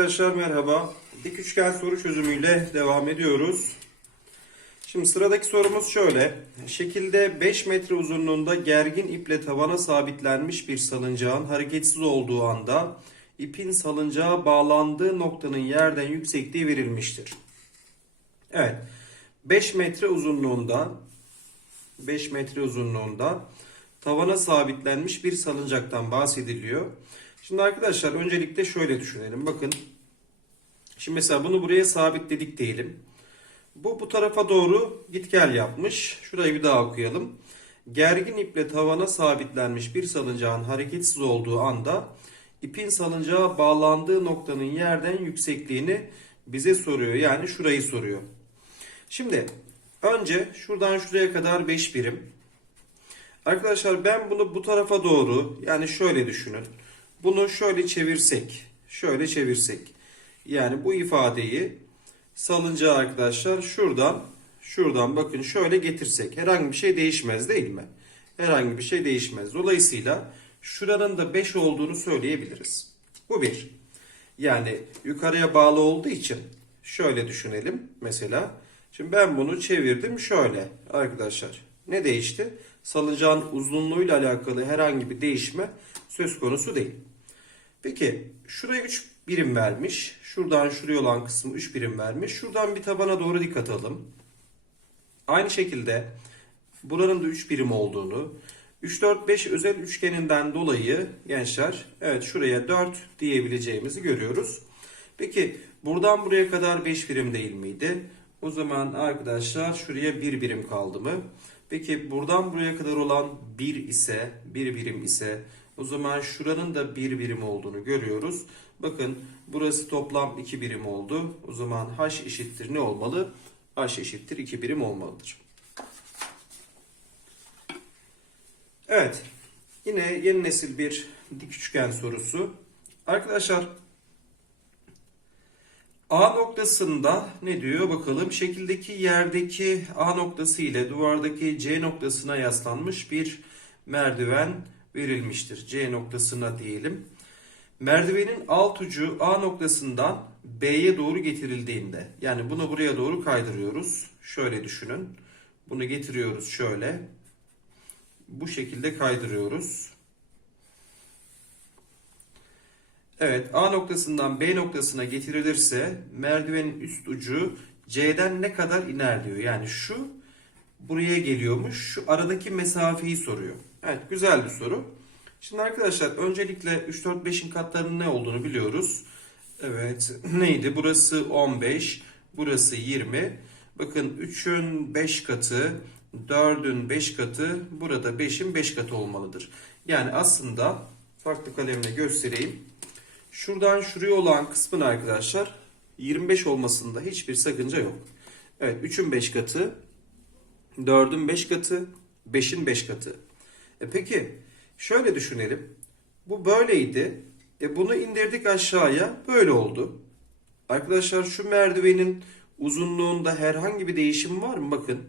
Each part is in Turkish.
Arkadaşlar merhaba. Dik üçgen soru çözümüyle devam ediyoruz. Şimdi sıradaki sorumuz şöyle. Şekilde 5 metre uzunluğunda gergin iple tavana sabitlenmiş bir salıncağın hareketsiz olduğu anda ipin salıncağa bağlandığı noktanın yerden yüksekliği verilmiştir. Evet. 5 metre uzunluğunda 5 metre uzunluğunda tavana sabitlenmiş bir salıncaktan bahsediliyor. Şimdi arkadaşlar öncelikle şöyle düşünelim. Bakın. Şimdi mesela bunu buraya sabitledik diyelim. Bu bu tarafa doğru git gel yapmış. Şurayı bir daha okuyalım. Gergin iple tavana sabitlenmiş bir salıncağın hareketsiz olduğu anda ipin salıncağa bağlandığı noktanın yerden yüksekliğini bize soruyor. Yani şurayı soruyor. Şimdi önce şuradan şuraya kadar 5 birim. Arkadaşlar ben bunu bu tarafa doğru yani şöyle düşünün. Bunu şöyle çevirsek, şöyle çevirsek. Yani bu ifadeyi salıncağı arkadaşlar şuradan, şuradan bakın şöyle getirsek. Herhangi bir şey değişmez değil mi? Herhangi bir şey değişmez. Dolayısıyla şuranın da 5 olduğunu söyleyebiliriz. Bu bir. Yani yukarıya bağlı olduğu için şöyle düşünelim mesela. Şimdi ben bunu çevirdim şöyle arkadaşlar. Ne değişti? Salıncağın uzunluğuyla alakalı herhangi bir değişme söz konusu değil. Peki şuraya 3 birim vermiş. Şuradan şuraya olan kısmı 3 birim vermiş. Şuradan bir tabana doğru dik atalım. Aynı şekilde buranın da 3 birim olduğunu 3 4 5 özel üçgeninden dolayı gençler evet şuraya 4 diyebileceğimizi görüyoruz. Peki buradan buraya kadar 5 birim değil miydi? O zaman arkadaşlar şuraya 1 birim kaldı mı? Peki buradan buraya kadar olan 1 ise 1 birim ise o zaman şuranın da 1 birim olduğunu görüyoruz. Bakın burası toplam 2 birim oldu. O zaman h eşittir ne olmalı? h eşittir 2 birim olmalıdır. Evet. Yine yeni nesil bir dik üçgen sorusu. Arkadaşlar A noktasında ne diyor bakalım şekildeki yerdeki A noktası ile duvardaki C noktasına yaslanmış bir merdiven verilmiştir. C noktasına diyelim. Merdivenin alt ucu A noktasından B'ye doğru getirildiğinde yani bunu buraya doğru kaydırıyoruz. Şöyle düşünün. Bunu getiriyoruz şöyle. Bu şekilde kaydırıyoruz. Evet A noktasından B noktasına getirilirse merdivenin üst ucu C'den ne kadar iner diyor. Yani şu buraya geliyormuş. Şu aradaki mesafeyi soruyor. Evet güzel bir soru. Şimdi arkadaşlar öncelikle 3, 4, 5'in katlarının ne olduğunu biliyoruz. Evet neydi? Burası 15, burası 20. Bakın 3'ün 5 katı, 4'ün 5 katı, burada 5'in 5 katı olmalıdır. Yani aslında farklı kalemle göstereyim. Şuradan şuraya olan kısmın arkadaşlar 25 olmasında hiçbir sakınca yok. Evet 3'ün 5 katı, 4'ün 5 katı, 5'in 5 katı. E peki şöyle düşünelim. Bu böyleydi. E bunu indirdik aşağıya böyle oldu. Arkadaşlar şu merdivenin uzunluğunda herhangi bir değişim var mı? Bakın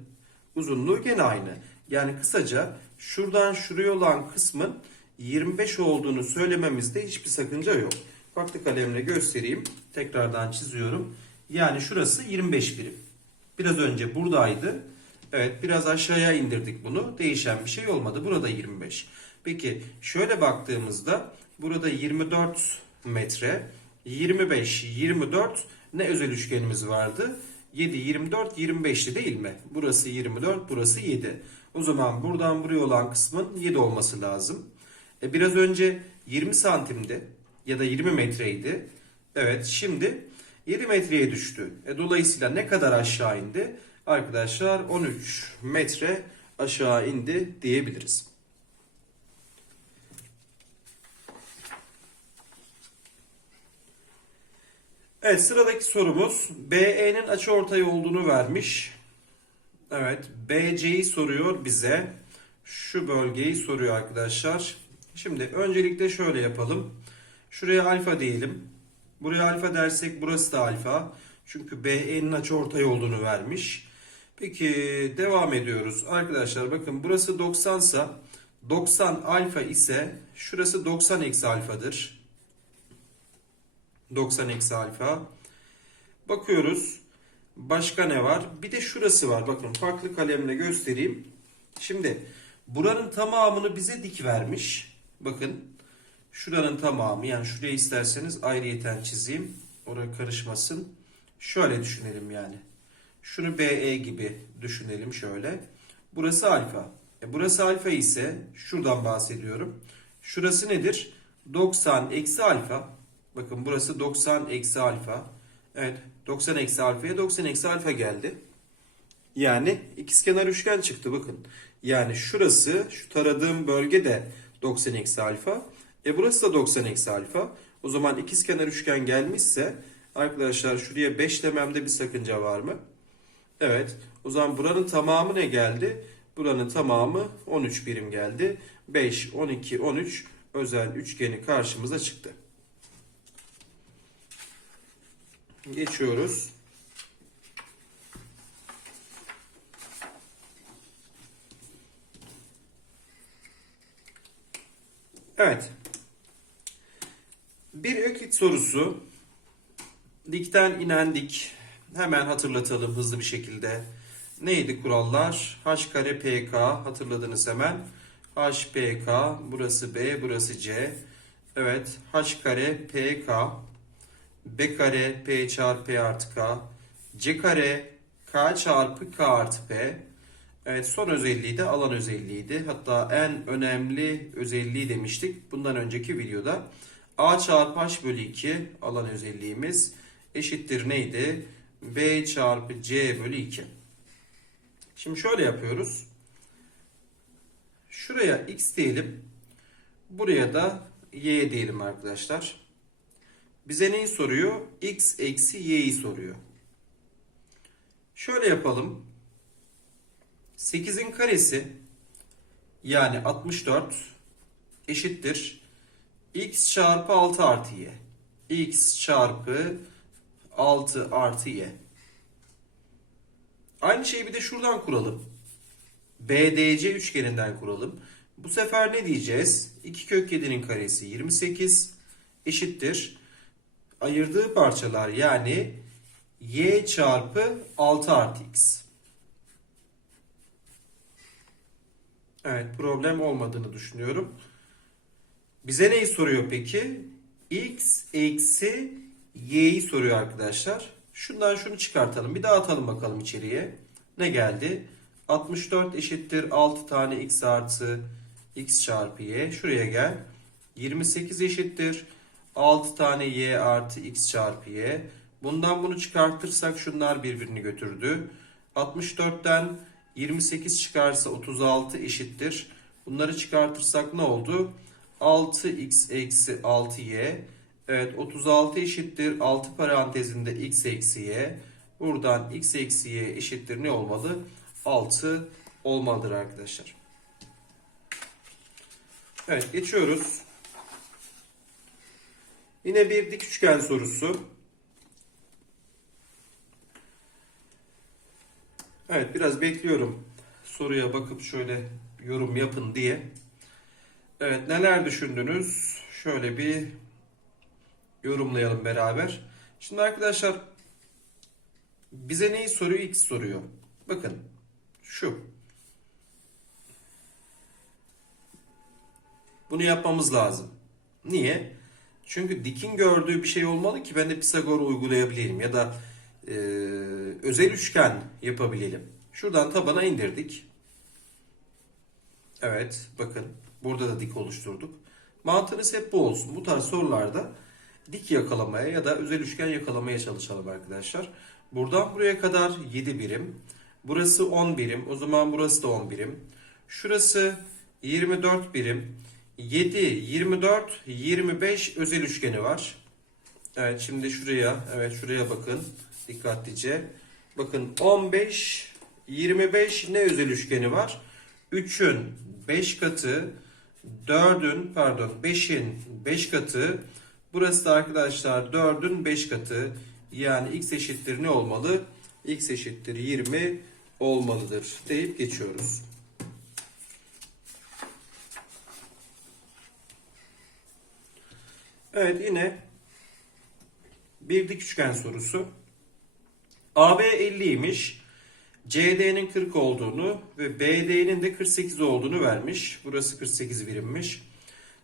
uzunluğu gene aynı. Yani kısaca şuradan şuraya olan kısmın 25 olduğunu söylememizde hiçbir sakınca yok. Farklı kalemle göstereyim. Tekrardan çiziyorum. Yani şurası 25 birim. Biraz önce buradaydı. Evet biraz aşağıya indirdik bunu. Değişen bir şey olmadı. Burada 25. Peki şöyle baktığımızda burada 24 metre, 25, 24 ne özel üçgenimiz vardı? 7, 24, 25'ti değil mi? Burası 24, burası 7. O zaman buradan buraya olan kısmın 7 olması lazım. E biraz önce 20 santimdi ya da 20 metreydi. Evet şimdi 7 metreye düştü. E, dolayısıyla ne kadar aşağı indi? Arkadaşlar 13 metre aşağı indi diyebiliriz. Evet sıradaki sorumuz BE'nin açıortay olduğunu vermiş. Evet BC'yi soruyor bize. Şu bölgeyi soruyor arkadaşlar. Şimdi öncelikle şöyle yapalım. Şuraya alfa diyelim. Buraya alfa dersek burası da alfa. Çünkü BE'nin açıortay olduğunu vermiş. Peki devam ediyoruz. Arkadaşlar bakın burası 90 ise 90 alfa ise şurası 90 eksi alfadır. 90 eksi alfa. Bakıyoruz. Başka ne var? Bir de şurası var. Bakın farklı kalemle göstereyim. Şimdi buranın tamamını bize dik vermiş. Bakın şuranın tamamı yani şuraya isterseniz ayrıyeten çizeyim. Oraya karışmasın. Şöyle düşünelim yani. Şunu BE gibi düşünelim şöyle. Burası alfa. E burası alfa ise şuradan bahsediyorum. Şurası nedir? 90 eksi alfa. Bakın burası 90 eksi alfa. Evet 90 eksi alfaya 90 eksi alfa geldi. Yani ikizkenar üçgen çıktı bakın. Yani şurası şu taradığım bölge de 90 eksi alfa. E burası da 90 eksi alfa. O zaman ikizkenar üçgen gelmişse arkadaşlar şuraya 5 dememde bir sakınca var mı? Evet. O zaman buranın tamamı ne geldi? Buranın tamamı 13 birim geldi. 5, 12, 13 özel üçgeni karşımıza çıktı. Geçiyoruz. Evet. Bir öklit sorusu. Dikten inen dik. Hemen hatırlatalım hızlı bir şekilde. Neydi kurallar? H kare PK hatırladınız hemen. H PK burası B burası C. Evet H kare PK B kare P çarpı P artı K C kare K çarpı K artı P Evet son özelliği de alan özelliğiydi. Hatta en önemli özelliği demiştik bundan önceki videoda. A çarpı H bölü 2 alan özelliğimiz eşittir neydi? B çarpı C bölü 2. Şimdi şöyle yapıyoruz. Şuraya x diyelim. Buraya da y diyelim arkadaşlar. Bize neyi soruyor? x eksi y'yi soruyor. Şöyle yapalım. 8'in karesi yani 64 eşittir. x çarpı 6 artı y. x çarpı 6 artı y. Aynı şeyi bir de şuradan kuralım. BDC üçgeninden kuralım. Bu sefer ne diyeceğiz? 2 kök 7'nin karesi 28 eşittir. Ayırdığı parçalar yani y çarpı 6 artı x. Evet problem olmadığını düşünüyorum. Bize neyi soruyor peki? x eksi y'yi soruyor arkadaşlar. Şundan şunu çıkartalım. Bir daha atalım bakalım içeriye. Ne geldi? 64 eşittir 6 tane x artı x çarpı y. Şuraya gel. 28 eşittir 6 tane y artı x çarpı y. Bundan bunu çıkartırsak şunlar birbirini götürdü. 64'ten 28 çıkarsa 36 eşittir. Bunları çıkartırsak ne oldu? 6x eksi 6y. Evet 36 eşittir 6 parantezinde x eksi y. Buradan x eksi y eşittir ne olmalı? 6 olmalıdır arkadaşlar. Evet geçiyoruz. Yine bir dik üçgen sorusu. Evet biraz bekliyorum. Soruya bakıp şöyle yorum yapın diye. Evet neler düşündünüz? Şöyle bir yorumlayalım beraber. Şimdi arkadaşlar bize neyi soruyor? X soruyor. Bakın şu. Bunu yapmamız lazım. Niye? Çünkü dikin gördüğü bir şey olmalı ki ben de Pisagor uygulayabileyim ya da e, özel üçgen yapabilelim. Şuradan tabana indirdik. Evet bakın burada da dik oluşturduk. Mantığınız hep bu olsun. Bu tarz sorularda dik yakalamaya ya da özel üçgen yakalamaya çalışalım arkadaşlar. Buradan buraya kadar 7 birim. Burası 10 birim. O zaman burası da 10 birim. Şurası 24 birim. 7, 24, 25 özel üçgeni var. Evet şimdi şuraya, evet şuraya bakın dikkatlice. Bakın 15, 25 ne özel üçgeni var? 3'ün 5 katı, 4'ün pardon 5'in 5 katı. Burası da arkadaşlar 4'ün 5 katı. Yani x eşittir ne olmalı? x eşittir 20 olmalıdır deyip geçiyoruz. Evet yine Bir dik üçgen sorusu. AB 50'ymiş. CD'nin 40 olduğunu ve BD'nin de 48 olduğunu vermiş. Burası 48 birimmiş.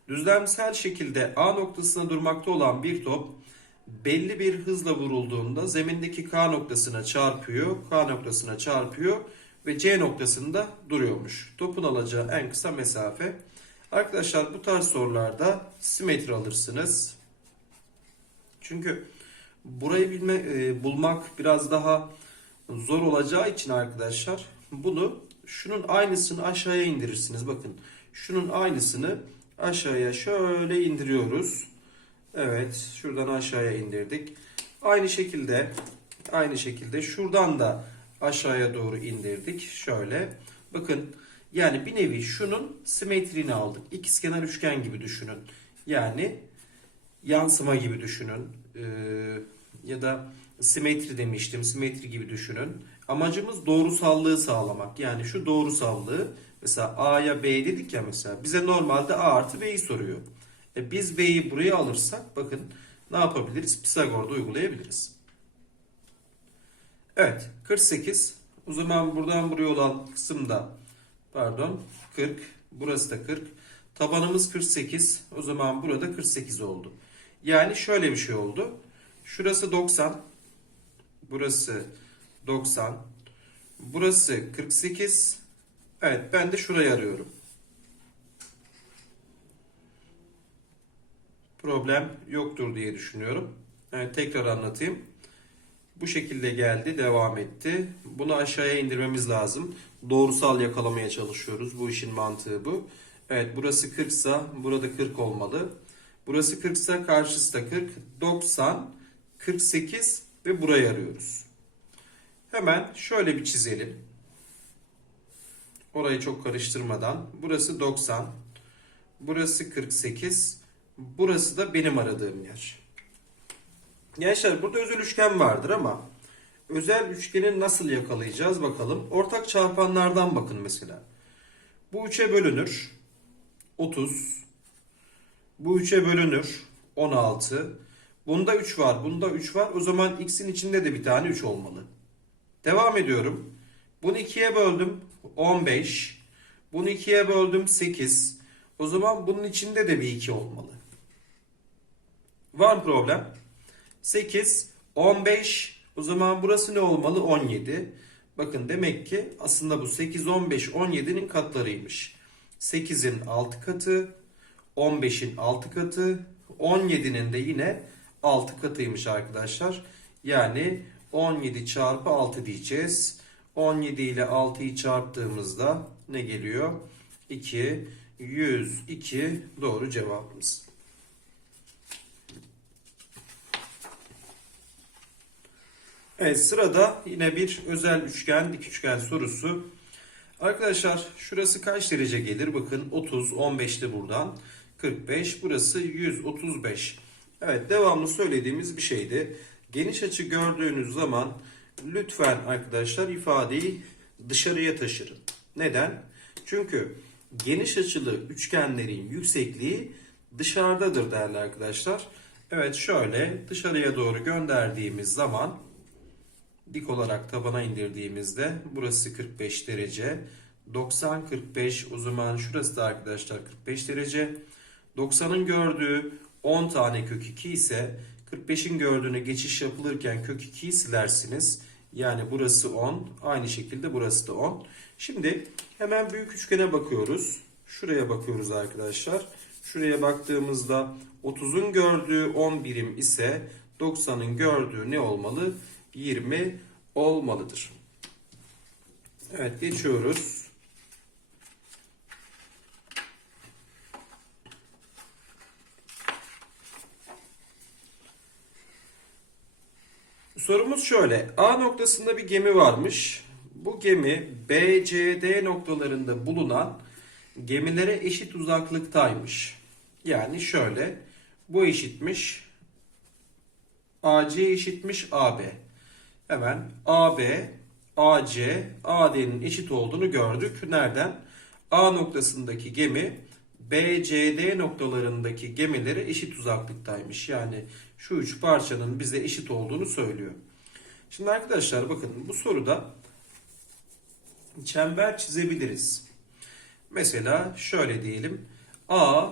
Düzlemsel şekilde A noktasına durmakta olan bir top belli bir hızla vurulduğunda zemindeki K noktasına çarpıyor, K noktasına çarpıyor ve C noktasında duruyormuş. Topun alacağı en kısa mesafe. Arkadaşlar bu tarz sorularda simetri alırsınız. Çünkü burayı bilme, e, bulmak biraz daha zor olacağı için arkadaşlar bunu şunun aynısını aşağıya indirirsiniz. Bakın şunun aynısını aşağıya şöyle indiriyoruz. Evet şuradan aşağıya indirdik. Aynı şekilde aynı şekilde şuradan da aşağıya doğru indirdik. Şöyle bakın yani bir nevi şunun simetrini aldık. İkizkenar üçgen gibi düşünün. Yani yansıma gibi düşünün. Ee, ya da simetri demiştim. Simetri gibi düşünün. Amacımız doğrusallığı sağlamak. Yani şu doğrusallığı mesela A'ya B dedik ya mesela. Bize normalde A artı B'yi soruyor. E biz B'yi buraya alırsak bakın ne yapabiliriz? Pisagor'da uygulayabiliriz. Evet 48. O zaman buradan buraya olan kısımda pardon 40. Burası da 40. Tabanımız 48. O zaman burada 48 oldu. Yani şöyle bir şey oldu. Şurası 90. Burası 90. Burası 48. Evet ben de şurayı arıyorum. Problem yoktur diye düşünüyorum. Evet, tekrar anlatayım. Bu şekilde geldi, devam etti. Bunu aşağıya indirmemiz lazım. Doğrusal yakalamaya çalışıyoruz. Bu işin mantığı bu. Evet burası 40 ise burada 40 olmalı. Burası 40 ise karşısı da 40. 90, 48 ve burayı arıyoruz. Hemen şöyle bir çizelim. Orayı çok karıştırmadan. Burası 90. Burası 48. Burası da benim aradığım yer. Gençler burada özel üçgen vardır ama özel üçgeni nasıl yakalayacağız bakalım. Ortak çarpanlardan bakın mesela. Bu 3'e bölünür. 30. Bu 3'e bölünür. 16. Bunda 3 var. Bunda 3 var. O zaman x'in içinde de bir tane 3 olmalı. Devam ediyorum. Bunu 2'ye böldüm. 15. Bunu 2'ye böldüm. 8. O zaman bunun içinde de bir 2 olmalı. Var problem? 8, 15. O zaman burası ne olmalı? 17. Bakın demek ki aslında bu 8, 15, 17'nin katlarıymış. 8'in 6 katı, 15'in 6 katı, 17'nin de yine 6 katıymış arkadaşlar. Yani 17 çarpı 6 diyeceğiz. 17 ile 6'yı çarptığımızda ne geliyor? 2, 102 doğru cevabımız. Evet sırada yine bir özel üçgen, dik üçgen sorusu. Arkadaşlar şurası kaç derece gelir? Bakın 30, 15'ti buradan. 45, burası 135. Evet devamlı söylediğimiz bir şeydi. Geniş açı gördüğünüz zaman lütfen arkadaşlar ifadeyi dışarıya taşırın. Neden? Çünkü geniş açılı üçgenlerin yüksekliği dışarıdadır değerli arkadaşlar. Evet şöyle dışarıya doğru gönderdiğimiz zaman dik olarak tabana indirdiğimizde burası 45 derece. 90 45 o zaman şurası da arkadaşlar 45 derece. 90'ın gördüğü 10 tane kök 2 ise 45'in gördüğüne geçiş yapılırken kök 2'yi silersiniz. Yani burası 10. Aynı şekilde burası da 10. Şimdi hemen büyük üçgene bakıyoruz. Şuraya bakıyoruz arkadaşlar. Şuraya baktığımızda 30'un gördüğü 10 birim ise 90'ın gördüğü ne olmalı? 20 olmalıdır. Evet geçiyoruz. Sorumuz şöyle. A noktasında bir gemi varmış. Bu gemi B, C, D noktalarında bulunan gemilere eşit uzaklıktaymış. Yani şöyle. Bu eşitmiş. AC eşitmiş AB. Hemen AB, AC, AD'nin eşit olduğunu gördük. Nereden? A noktasındaki gemi B, C, D noktalarındaki gemilere eşit uzaklıktaymış. Yani şu üç parçanın bize eşit olduğunu söylüyor. Şimdi arkadaşlar bakın bu soruda çember çizebiliriz. Mesela şöyle diyelim. A,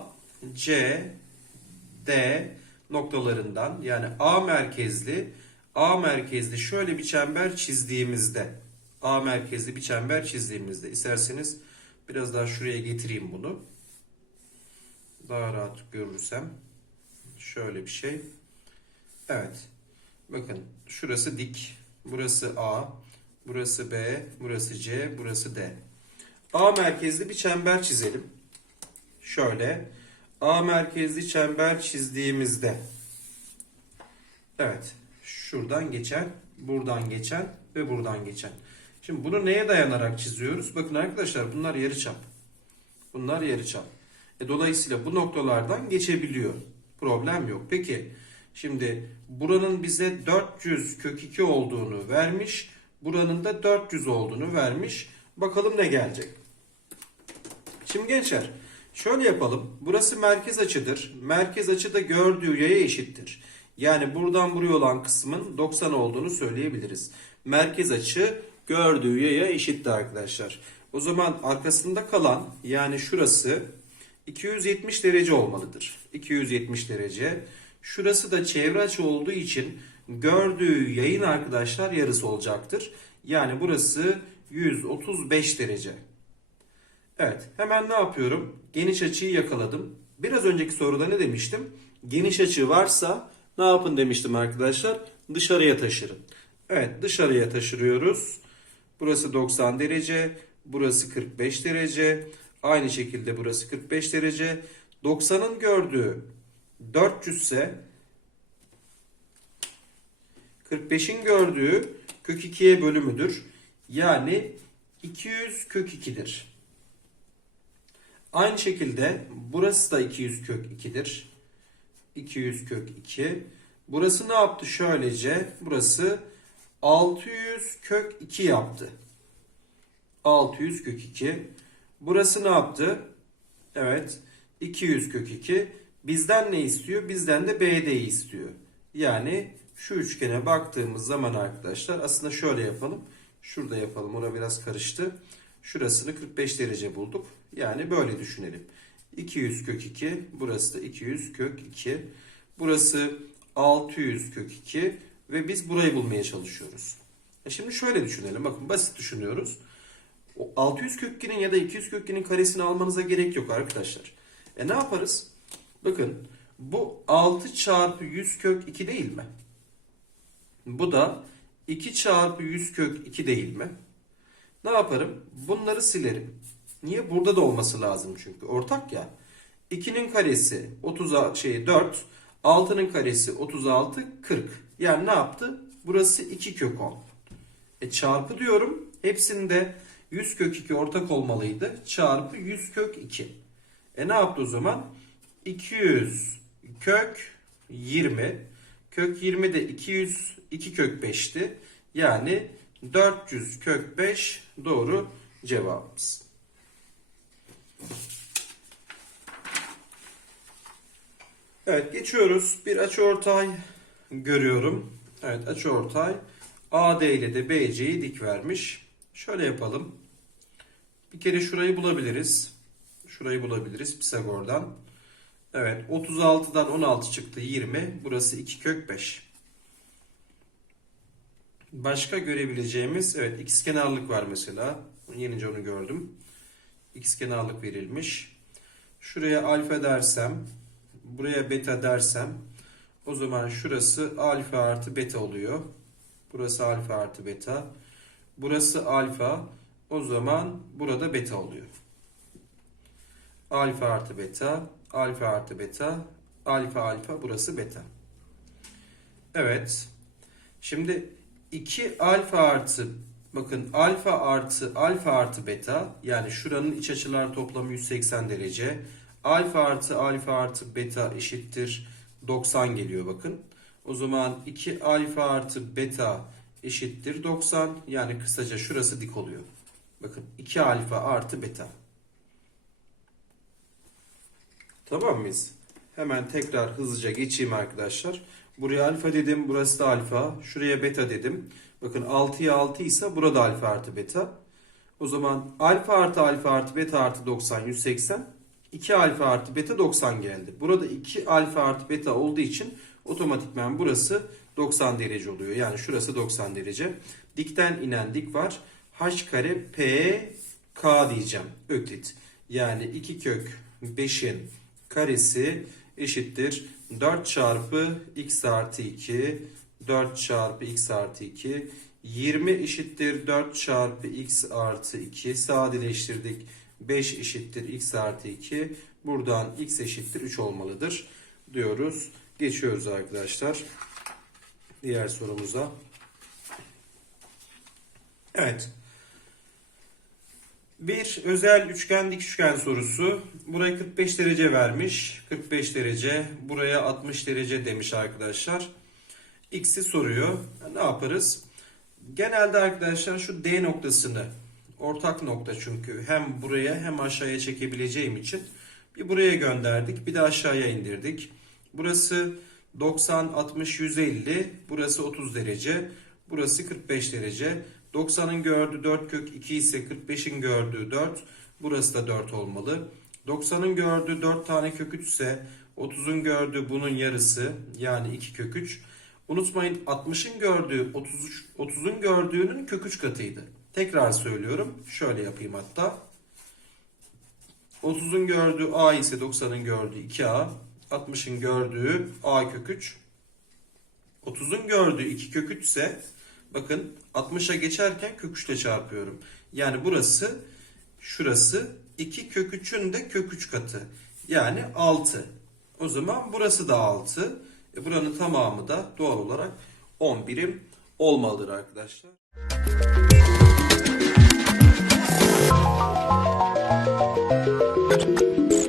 C, D noktalarından yani A merkezli A merkezli şöyle bir çember çizdiğimizde A merkezli bir çember çizdiğimizde isterseniz biraz daha şuraya getireyim bunu. Daha rahat görürsem. Şöyle bir şey. Evet. Bakın şurası dik. Burası A. Burası B. Burası C. Burası D. A merkezli bir çember çizelim. Şöyle. A merkezli çember çizdiğimizde. Evet. Şuradan geçen, buradan geçen ve buradan geçen. Şimdi bunu neye dayanarak çiziyoruz? Bakın arkadaşlar bunlar yarıçap. Bunlar yarıçap. E, dolayısıyla bu noktalardan geçebiliyor. Problem yok. Peki şimdi buranın bize 400 kök 2 olduğunu vermiş. Buranın da 400 olduğunu vermiş. Bakalım ne gelecek. Şimdi gençler şöyle yapalım. Burası merkez açıdır. Merkez açı da gördüğü yaya eşittir. Yani buradan buraya olan kısmın 90 olduğunu söyleyebiliriz. Merkez açı gördüğü yaya eşittir arkadaşlar. O zaman arkasında kalan yani şurası 270 derece olmalıdır. 270 derece. Şurası da çevre açı olduğu için gördüğü yayın arkadaşlar yarısı olacaktır. Yani burası 135 derece. Evet hemen ne yapıyorum? Geniş açıyı yakaladım. Biraz önceki soruda ne demiştim? Geniş açı varsa ne yapın demiştim arkadaşlar? Dışarıya taşırın. Evet dışarıya taşırıyoruz. Burası 90 derece. Burası 45 derece. Aynı şekilde burası 45 derece. 90'ın gördüğü 400 ise 45'in gördüğü kök 2'ye bölümüdür. Yani 200 kök 2'dir. Aynı şekilde burası da 200 kök 2'dir. 200 kök 2. Burası ne yaptı şöylece? Burası 600 kök 2 yaptı. 600 kök 2. Burası ne yaptı? Evet. 200 kök 2. Bizden ne istiyor? Bizden de BD'yi istiyor. Yani şu üçgene baktığımız zaman arkadaşlar aslında şöyle yapalım. Şurada yapalım. Orada biraz karıştı. Şurasını 45 derece bulduk. Yani böyle düşünelim. 200 kök 2. Burası da 200 kök 2. Burası 600 kök 2. Ve biz burayı bulmaya çalışıyoruz. E şimdi şöyle düşünelim. Bakın basit düşünüyoruz. O 600 kök 2'nin ya da 200 kök 2'nin karesini almanıza gerek yok arkadaşlar. E ne yaparız? Bakın bu 6 çarpı 100 kök 2 değil mi? Bu da 2 çarpı 100 kök 2 değil mi? Ne yaparım? Bunları silerim. Niye? Burada da olması lazım çünkü. Ortak ya. 2'nin karesi 30 şey 4. 6'nın karesi 36 40. Yani ne yaptı? Burası 2 kök 10. E çarpı diyorum. Hepsinde 100 kök 2 ortak olmalıydı. Çarpı 100 kök 2. E ne yaptı o zaman? 200 kök 20. Kök 20 de 200 2 kök 5'ti. Yani 400 kök 5 doğru cevabımız. Evet geçiyoruz. Bir açıortay görüyorum. Evet açıortay AD ile de BC'yi dik vermiş. Şöyle yapalım. Bir kere şurayı bulabiliriz. Şurayı bulabiliriz Pisagor'dan. Evet 36'dan 16 çıktı 20. Burası 2 kök 5. Başka görebileceğimiz evet ikizkenarlık var mesela. Yenince onu gördüm. İkizkenarlık verilmiş. Şuraya alfa dersem, buraya beta dersem o zaman şurası alfa artı beta oluyor. Burası alfa artı beta. Burası alfa. O zaman burada beta oluyor. Alfa artı beta, alfa artı beta, alfa alfa burası beta. Evet. Şimdi 2 alfa artı bakın alfa artı alfa artı beta yani şuranın iç açılar toplamı 180 derece. Alfa artı alfa artı beta eşittir 90 geliyor bakın. O zaman 2 alfa artı beta eşittir 90 yani kısaca şurası dik oluyor. Bakın 2 alfa artı beta. Tamam mıyız? Hemen tekrar hızlıca geçeyim arkadaşlar. Buraya alfa dedim. Burası da alfa. Şuraya beta dedim. Bakın 6'ya 6 ise burada alfa artı beta. O zaman alfa artı alfa artı beta artı 90 180. 2 alfa artı beta 90 geldi. Burada 2 alfa artı beta olduğu için otomatikman burası 90 derece oluyor. Yani şurası 90 derece. Dikten inen dik var. H kare P K diyeceğim. Öklit. Yani 2 kök 5'in karesi eşittir 4 çarpı x artı 2 4 çarpı x artı 2 20 eşittir 4 çarpı x artı 2 sadeleştirdik. 5 eşittir x artı 2 buradan x eşittir 3 olmalıdır diyoruz. Geçiyoruz arkadaşlar diğer sorumuza. Evet bir özel üçgen dik üçgen sorusu. Buraya 45 derece vermiş. 45 derece. Buraya 60 derece demiş arkadaşlar. X'i soruyor. Ne yaparız? Genelde arkadaşlar şu D noktasını ortak nokta çünkü hem buraya hem aşağıya çekebileceğim için bir buraya gönderdik bir de aşağıya indirdik. Burası 90, 60, 150. Burası 30 derece. Burası 45 derece. 90'ın gördüğü 4 kök 2 ise 45'in gördüğü 4. Burası da 4 olmalı. 90'ın gördüğü 4 tane kök 3 ise 30'un gördüğü bunun yarısı yani 2 kök 3. Unutmayın 60'ın gördüğü 33 30'un gördüğünün kök 3 katıydı. Tekrar söylüyorum. Şöyle yapayım hatta. 30'un gördüğü a ise 90'ın gördüğü 2a. 60'ın gördüğü a kök 3. 30'un gördüğü 2 kök 3 ise bakın 60'a geçerken kök 3 ile çarpıyorum. Yani burası şurası 2 kök 3'ün de kök 3 katı. Yani 6. O zaman burası da 6. E buranın tamamı da doğal olarak 10 birim olmalıdır arkadaşlar.